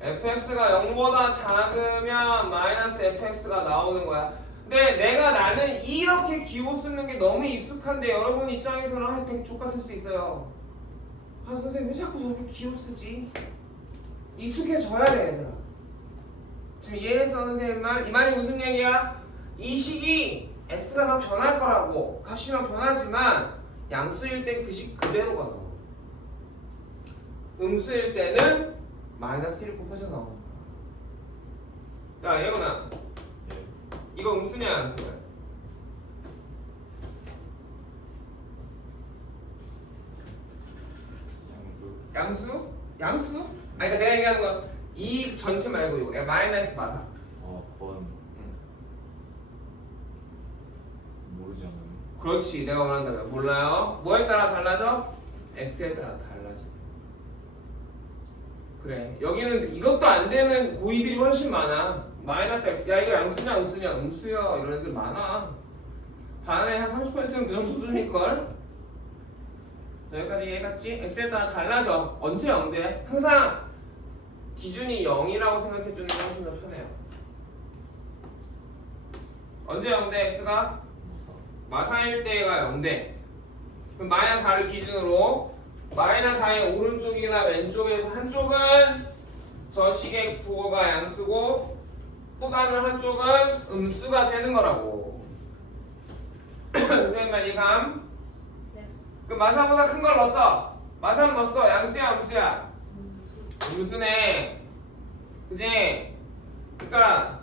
fx가 0보다 작으면 마이너스 fx가 나오는 거야. 근데 나는 이렇게 기호 쓰는 게 너무 익숙한데 여러분 입장에서는 할 때 족같을 수 있어요. 아 선생님 왜 자꾸 저렇게 기호 쓰지? 익숙해져야 돼 얘들아. 지금 이해했어 선생님 말? 이 말이 무슨 얘기야? 이 식이 x가 막 변할 거라고 값이 막 변하지만 양수일 땐 그 식 그대로가 나와. 음수일 때는 마이너스 1 곱해서 나오는 거야. 야 예은아 예. 이거 음수냐 양수냐? 양수. 양수? 양수? 아니 그러니까 내가 얘기하는 건 이 전체 말고 이거 야, 마이너스 마사. 번. 모르지 않아요. 그렇지 내가 원한다면 몰라요. 뭐에 따라 달라져? x에 따라 달라져. 그래 여기는 이것도 안 되는 고이들이 훨씬 많아. 마이너스 x 야 이거 양수냐 음수냐 음수야 이런 애들 많아. 반에 한 30%는 그 정도 수준일걸? 자 여기까지 이해갔지? x에 따라 달라져. 언제 0돼? 항상 기준이 0이라고 생각해주는 게 훨씬 더 편해요. 언제 0돼 x가? 마사일 때가 0돼. 그럼 마이너스 4를 기준으로 마이너스 4의 오른쪽이나 왼쪽에서 한쪽은 저 식의 부호가 양수고 또 다른 한쪽은 음수가 되는 거라고. 선생님 말 이감? 네. 그럼 마사보다 큰 걸 넣었어. 마사는 넣었어. 양수야 음수야? 음수네. 그지? 그러니까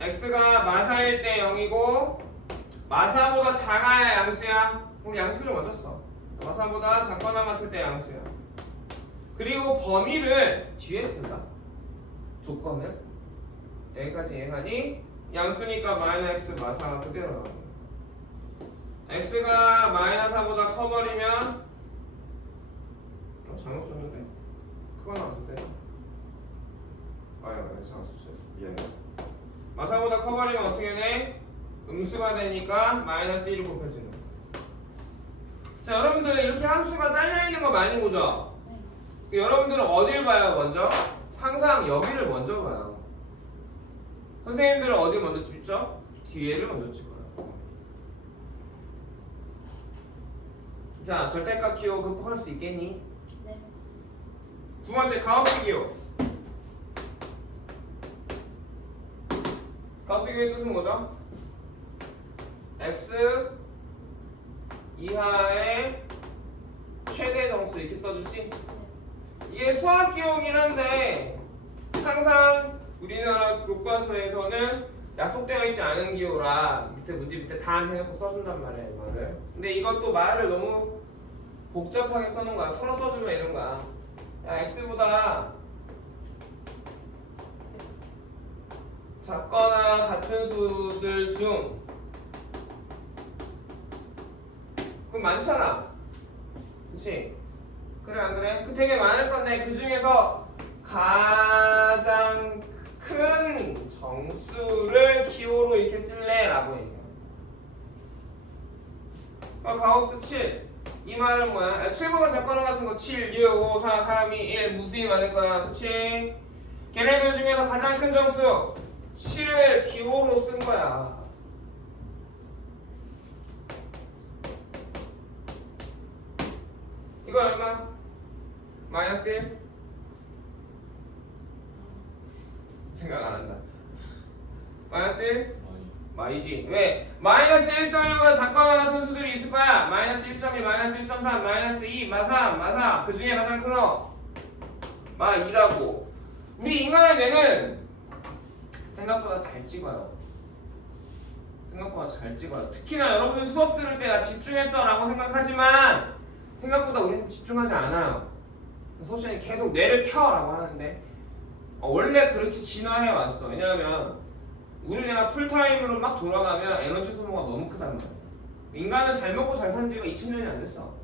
x가 마사일 때 0이고 마사보다 작아야 양수야. 우리 양수를 먼저 써. 마사보다 작거나 같을 때 양수야. 그리고 범위를 뒤에 쓴다. 조건을 여기까지 이해가니? 양수니까 마이너스 마사가 그대로 나오는 거야. x가 마이너스 4보다 커버리면 잘못 썼는데 그거 나왔을 때 잘못 썼어. 미안해. 마사보다 커버리면 어떻게 돼? 음수가 되니까 마이너스 1을 곱해주는 거야. 자 여러분들 이렇게 함수가 잘려있는 거 많이 보죠? 여러분들은 어딜 봐요 먼저? 항상 여기를 먼저 봐요. 선생님들은 어디 먼저 찍죠? 뒤에를 먼저 찍어요. 자 절대값 기호 극복할 수 있겠니? 네. 두 번째 가우스 기호. 가우스 기호의 뜻은 뭐죠? x 이하의 최대 정수 이렇게 써주지? 이게 수학 기호긴 한데 항상 우리나라 교과서에서는 약속되어 있지 않은 기호라 밑에 문제 밑에 다 해놓고 써준단 말이야 이거를. 근데 이것도 말을 너무 복잡하게 써놓은 거야. 풀어 써주면 이런 거야. 야 x보다 작거나 같은 수들 중 그럼 많잖아. 그치? 그래 안 그래? 그 되게 많을 건데 그 중에서 가장 큰 정수를 기호로 이렇게 쓸래? 라고 얘기해. 가우스 7 이 말은 뭐야? 7보다 작거나 같은 거 7, 6, 5, 4, 3, 2, 1 무수히 많을 거야. 그치? 걔네들 중에서 가장 큰 정수 7을 기호로 쓴 거야. 이거 얼마? 마이너스 1? 생각 안 한다. 마이너스 1? 마이지. 왜? 마이너스 1.1보다 작거나 같은 수들이 있을 거야. 마이너스 1.2, 마이너스 1.3, 마이너스 2, 마3, 마4. 그 중에 가장 큰 거 마2라고. 우리 인간의 뇌는 생각보다 잘 찍어요. 생각보다 잘 찍어요. 특히나 여러분 수업 들을 때 나 집중했어 라고 생각하지만 생각보다 우리는 집중하지 않아요. 수업 시간에 계속 뇌를 켜 라고 하는데 원래 그렇게 진화해 왔어. 왜냐하면 우리 뇌가 풀타임으로 막 돌아가면 에너지 소모가 너무 크단 말이야. 인간은 잘 먹고 잘 산 지가 2000년이 안 됐어.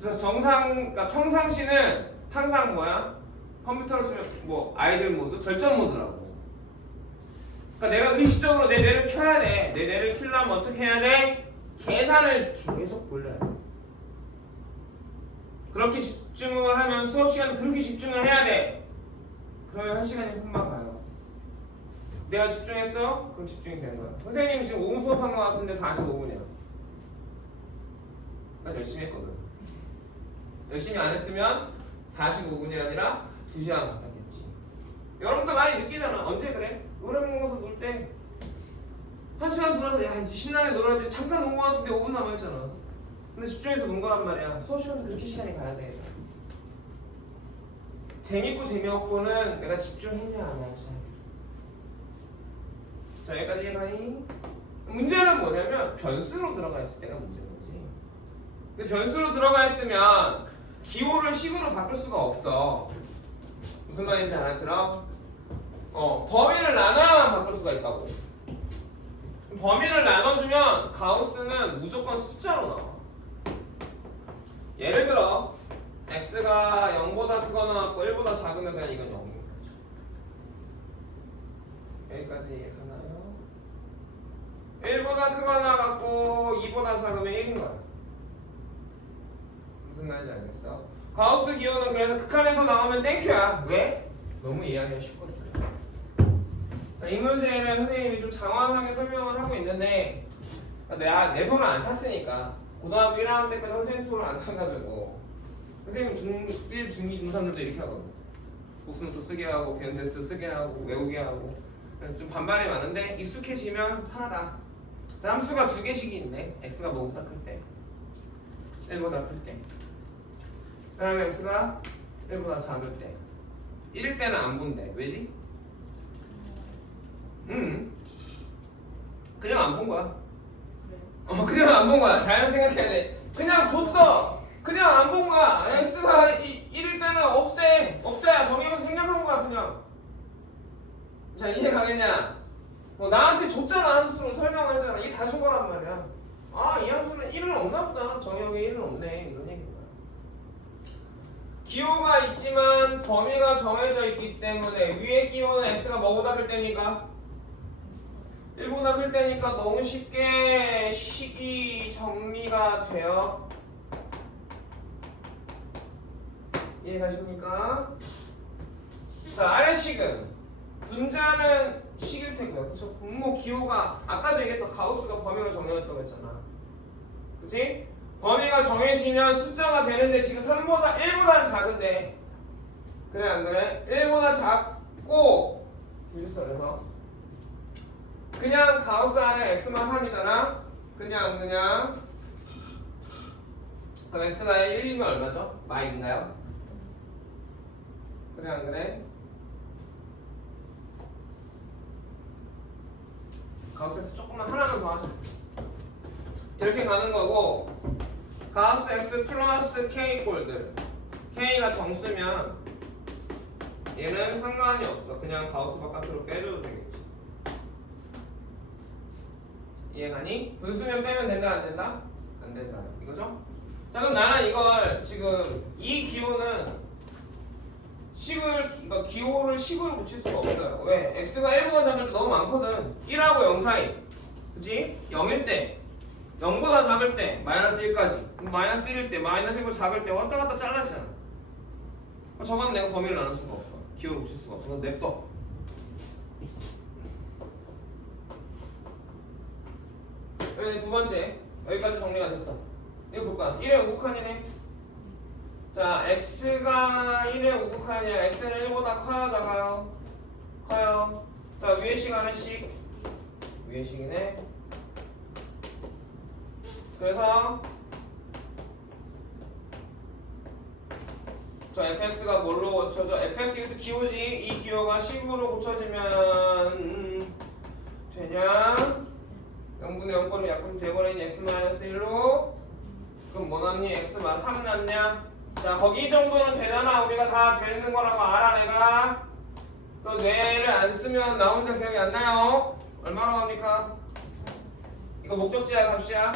그래서 그러니까 평상시는 항상 뭐야? 컴퓨터로 쓰면 뭐 아이들 모드, 절전 모드라고. 그러니까 내가 의식적으로 내 뇌를 켜야 돼. 내 뇌를 켜려면 어떻게 해야 돼? 계산을 계속 돌려야 돼. 그렇게 집중을 하면 수업 시간에 그렇게 집중을 해야 돼. 그러면 한 시간이 금방 가요. 내가 집중했어? 그럼 집중이 되는 거야. 선생님이 지금 5분 수업한 거 같은데 45분이야. 난 열심히 했거든. 열심히 안 했으면 45분이 아니라 2시간 갔다겠지. 여러분도 많이 느끼잖아. 언제 그래? 노래 먹어서 놀 때 1시간 돌아서 야 이제 신나게 놀아야지. 잠깐 논 거 같은데 5분 남아있잖아. 근데 집중해서 논 거란 말이야. 수업 시간도 그렇게 시간이 가야 돼. 재밌고 재미없고는 내가 집중했냐 안 했냐. 자 여기까지 해봐니. 문제는 뭐냐면 변수로 들어가 있을 때가 문제인 거지. 근데 변수로 들어가 있으면 기호를 식으로 바꿀 수가 없어. 무슨 말인지 알아들어? 범위를 나눠야만 바꿀 수가 있다고. 범위를 나눠주면 가우스는 무조건 숫자로 나와. 예를 들어 x가 0보다 크거나 같고 1보다 작으면 그냥 이건 0인 거죠. 여기까지 가나요? 1보다 크거나 같고 2보다 작으면 1인 거야. 무슨 말인지 알겠어? 가우스 기호는 그래서 극한에서 나오면 땡큐야. 왜? 너무 이해하기가 쉽거든. 자, 이 문제는 선생님이 좀 장황하게 설명을 하고 있는데 내가 내 손을 안 탔으니까 고등학교 1학년 때까지 선생님 손을 안 타가지고 선생님 중1, 중2, 중3들도 이렇게 하거든. 복수노트 쓰게 하고 비언테스트 쓰게 하고 외우게 하고 그래서 좀 반발이 많은데 익숙해지면 편하다. 자, 함수가 두 개씩이 있네. x가 뭐보다 클 때 1보다 클 때 그 다음에 x가 1보다 작을 때 1일 때는 안 본대. 왜지? 그냥 안 본 거야. 그냥 안 본 거야. 잘 생각해야 돼. 그냥 줬어. 그냥 안 본 거야. x가 1일 때는 없대. 정의가 생략한 거야 그냥. 자, 이해 가겠냐? 나한테 줬잖아. 함수로 설명을 했잖아. 이게 다 준 거란 말이야. 아, 이 함수는 1은 없나 보다. 정의역에 1은 없네. 이런 얘기인 거야. 기호가 있지만 범위가 정해져 있기 때문에 위에 기호는 x가 뭐보다 클 때입니까? 1보다 클 때니까 너무 쉽게 식이 정리가 돼요. 이해가십니까? 자, 아래식은 분자는 식일 테고요. 그쵸? 분모 기호가 아까도 얘기했어. 가우스가 범위가 정해졌다고 했잖아. 그치? 범위가 정해지면 숫자가 되는데 지금 3보다 1보다는 작은데 그래 안 그래? 1보다 작고 그래서 그냥 가우스 안에 x만 3이잖아. 그냥 그럼 x가 1이면 얼마죠? 마인가요? 그래 안 그래? 가우스에서 조금만 하나만 더 하자. 이렇게 가는 거고 가우스 x 플러스 k 꼴들 k가 정수면 얘는 상관이 없어. 그냥 가우스 바깥으로 빼줘도 되겠지. 이해가니? 분수면 빼면 된다 안 된다? 안 된다. 이거죠? 자, 그럼 나는 이걸 지금 이 기호는 그러니까 기호를 식으로 붙일 수가 없어요. 왜? x가 1보다 작을 때 너무 많거든. 1하고 0 사이. 그치? 0일 때 0보다 작을 때 마이너스 1까지 마이너스 1일 때 마이너스 1보다 작을 때 왔다 갔다 잘라지잖아. 저건 내가 범위를 나눌 수가 없어. 기호를 붙일 수가 없어. 그래서 냅둬. 두 번째 여기까지 정리가 됐어. 이거 볼까? 1의 우극한이네. 자, x가 1의 우극한이야. x는 1보다 커요, 작아요? 커요. 자, 위의 식 아래 식. 위의 식이네. 그래서 저 fx가 뭘로 고쳐져? fx 이것도 기호지. 이 기호가 식으로 고쳐지면 되냐? 0분의 0번을 약분 돼버린 x-1로 그럼 뭐 남니? x만 3 남냐? 자, 거기 정도는 되잖아. 우리가 다 되는 거라고 알아 내가. 또 뇌를 안 쓰면 나 혼자 기억이 안 나요. 얼마나 나옵니까? 이거 목적지야 값이야?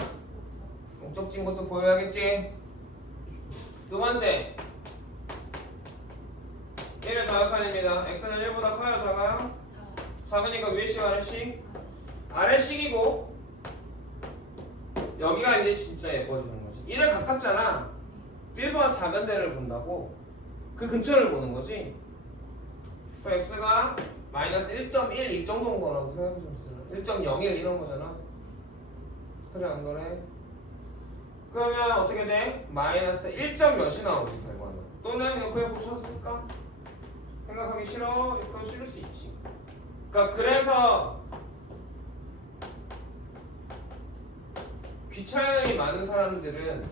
목적지인 것도 보여야겠지. 두 번째 1의 좌극한입니다. x는 1보다 커요, 작아요? 작으니까 위의 식 아래 식? 아래 식이고 여기가 이제 진짜 예뻐지는 거지. 1을 가깝잖아. 1보다 작은 데를 본다고 그 근처를 보는 거지. 그 x가 마이너스 1.1 이 정도인 거라고 생각해주면 되잖아. 1.01 이런 거잖아. 그래 안 그래? 그러면 어떻게 돼? 마이너스 1. 몇이 나오지 결과는. 또는 이거 그냥 고쳤을까? 생각하기 싫어? 이거 싫을 수 있지. 그러니까 그래서 귀찮음이 많은 사람들은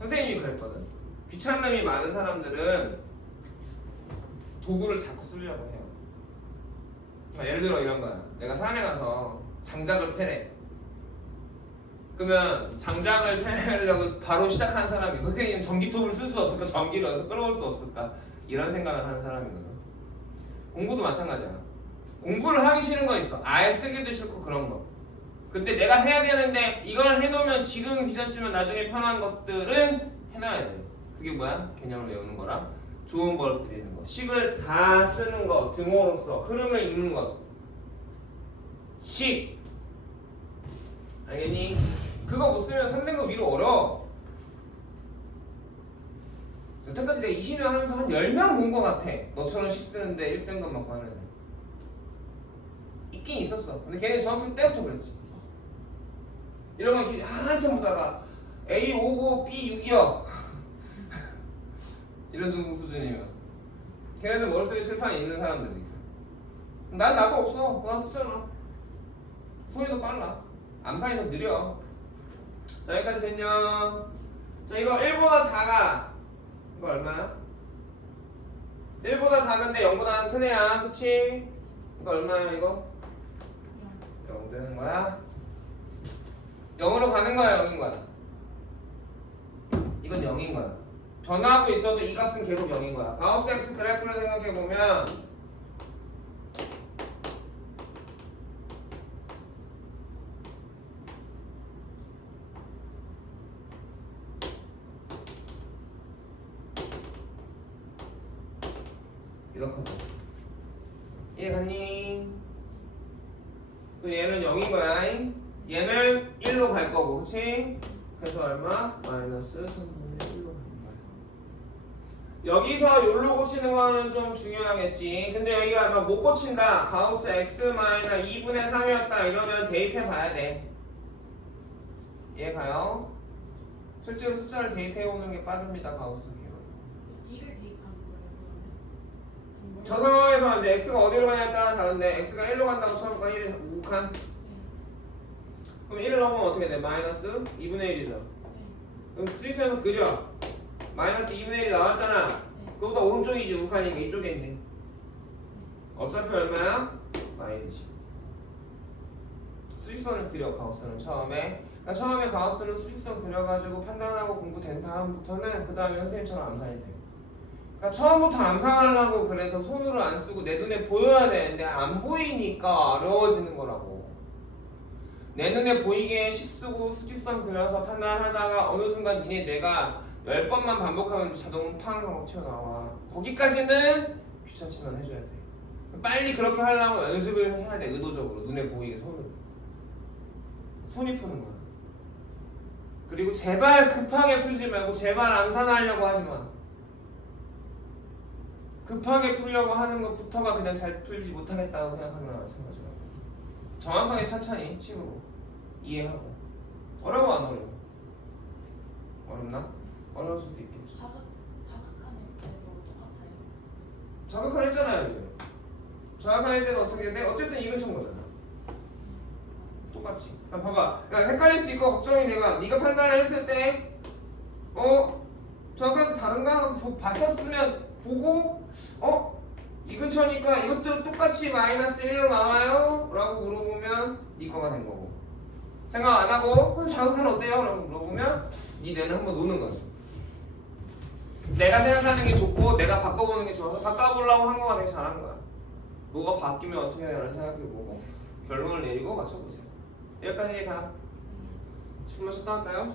선생님이 그랬거든. 귀찮음이 많은 사람들은 도구를 자꾸 쓰려고 해요. 예를 들어 이런 거야. 내가 산에 가서 장작을 패래. 그러면 장작을 패려고 바로 시작하는 사람이 선생님 전기톱을 쓸 수 없을까? 전기를 어디서 끌어올 수 없을까? 이런 생각을 하는 사람이거든. 공부도 마찬가지야. 공부를 하기 싫은 거 있어. 아예 쓰기도 싫고 그런 거. 근데 내가 해야 되는데 이걸 해놓으면 지금 귀찮지만 나중에 편한 것들은 해놔야 돼. 그게 뭐야? 개념을 외우는 거랑 좋은 걸 드리는 거. 식을 다 쓰는 거. 등호로서 흐름을 읽는 거. 식. 알겠니? 그거 못 쓰면 3등급 위로 어려. 여태까지 내가 20년 하면서 한 10명 본 거 같아. 너처럼 식 쓰는데 1등급 맞고 하는 애. 있긴 있었어. 근데 걔네 중학교 때부터 그랬지. 이런 거 한참 보다가 A 5고 B 6이요. 이런 정도 수준이면 걔네들 머릿속에 칠판이 있는 사람들이. 난 나도 없어. 나 쓰잖아. 소리도 빨라. 암산이 더 느려. 자, 여기까지 됐냐? 자, 이거 1보다 작아. 이거 얼마야? 1보다 작은데 0보다는 큰 애야. 그치? 이거 얼마야 이거? 0 되는 거야? 0으로 가는 거야, 0인 거야? 이건 0인 거야. 변화하고 있어도 이 값은 계속 0인 거야. 가우스 X 그래프를 생각해 보면 이렇거든. 이해갔니? 또 얘는 0인 거야. 얘는 1로 갈 거고, 그치? 그래서 얼마? 마이너스 3분의 1로 가는 거야. 여기서 요로 고치는 거는 좀 중요하겠지. 근데 여기가 막 못 고친다. 가우스 x 마이너스 2분의 3이었다. 이러면 대입해 봐야 돼. 이해 가요? 실제로 숫자를 대입해 오는 게 빠릅니다. 가우스 기호. 이를 대입하는 거예요, 그러면? 저 상황에서 이제 x가 어디로 가냐에 따라 다른데 x가 1로 간다고 쳐볼까? 1이 우극한? 그럼 1을 넣으면 어떻게 돼? 마이너스 2분의 1이죠. 그럼 수직선에서 그려. 마이너스 2분의 1이 나왔잖아. 그거보다 오른쪽이지 우극하니까 이쪽에 있네. 어차피 얼마야? 마이너스. 수직선을 그려 가우스는 처음에. 그러니까 처음에 가우스는 수직선 그려가지고 판단하고 공부된 다음부터는 그 다음에 선생님처럼 암산이 돼. 그러니까 처음부터 암산하려고 그래서 손으로 안 쓰고 내 눈에 보여야 되는데 안 보이니까 어려워지는 거라고. 내 눈에 보이게 식 쓰고 수직선 그려서 판단하다가 어느 순간 니네 뇌가 10번만 반복하면 자동 팡 하고 튀어나와. 거기까지는 귀찮지만 해줘야 돼. 빨리 그렇게 하려면 연습을 해야 돼. 의도적으로 눈에 보이게 손이 푸는 거야. 그리고 제발 급하게 풀지 말고 제발 암산하려고 하지 마. 급하게 풀려고 하는 것부터가 그냥 잘 풀지 못하겠다고 생각하는 거야 마찬가지로. 정확하게 천천히 식으로 이해하고. 어려워 안 어려워? 어렵나? 어려울 수도 있겠죠. 자극하는 때도 똑같아요. 자극을 했잖아요 지금. 자극할 때는 어떻게 돼? 어쨌든 이 근처인 거잖아. 똑같이. 그럼 봐봐. 그러니까 헷갈릴 수 있고 걱정이 내가 네가 판단을 했을 때 저건 다른가? 봤었으면 보고 이 근처니까 이것도 똑같이 마이너스 1로 나와요? 라고 물어보면 네 거가 된 거고 생각 안 하고 자극하는 어때요? 라고 물어보면 네 뇌는 한번 노는 거지. 내가 생각하는 게 좋고 내가 바꿔보는 게 좋아서 바꿔보려고 한 거가 되게 잘한 거야. 뭐가 바뀌면 어떻게 되나 생각해보고 결론을 내리고 맞춰보세요. 여기까지 가. 10분 쉬었다 할까요?